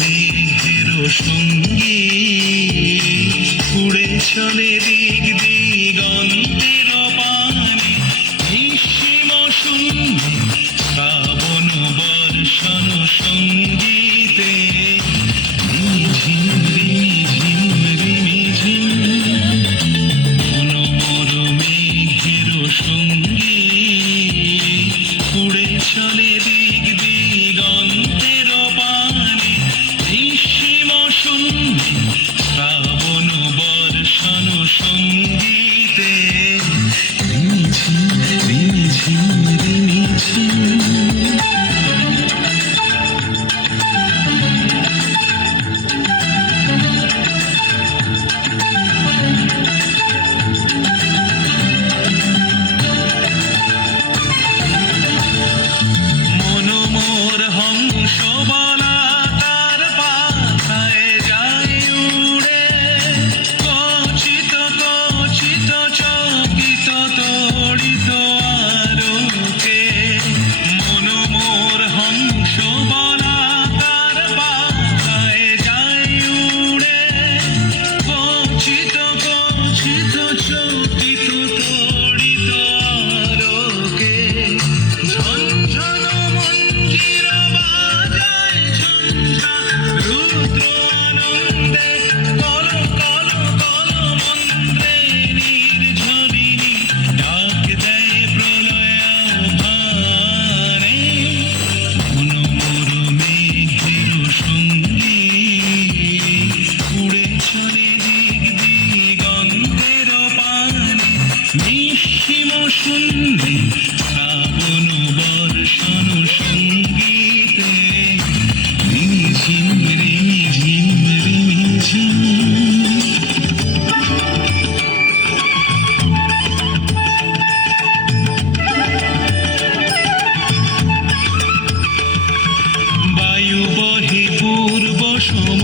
মেঘের সঙ্গী উড়ে চলে দিক দিগন্তের পানে নিঃসীম শূন্যে শ্রাবণ বর্ষণ সঙ্গীতে রিমিঝিম রিমিঝিম রিমিঝিম মনোমর মেঘের সঙ্গী উড়ে চলে দিক দিগন্তের পানে নিঃসীম শূন্যে শ্রাবণ বর্ষণ সঙ্গীতে রিমিঝিম রিমিঝিম রিমিঝিম। মনোমোর হংস বলাকার পাথায় যায় উড়ে কচিত কচিত চকিত তড়িত আলোকে। মনোমোর হংস বলাকার পাথায় যায় উড়ে কচিত কচিত চকিত তড়িত আলোকে। ঝনঝন মঞ্জির বাজায় ঝঞ্ঝা রুদ্র আনন্দে কল কল কল মন্দ্রে নির্ঝরিণী ডাক দেয় প্রলয় আহ্বানে। মনোমর মেঘের সঙ্গী উড়ে চলে দিক দিগন্তের পানে নিঃসীম শূন্যে শ্রাবণ বর্ষণ সঙ্গীতে রিমিঝিম রিমিঝিম রিমিঝিম। বায়ু বহে পূর্ব সম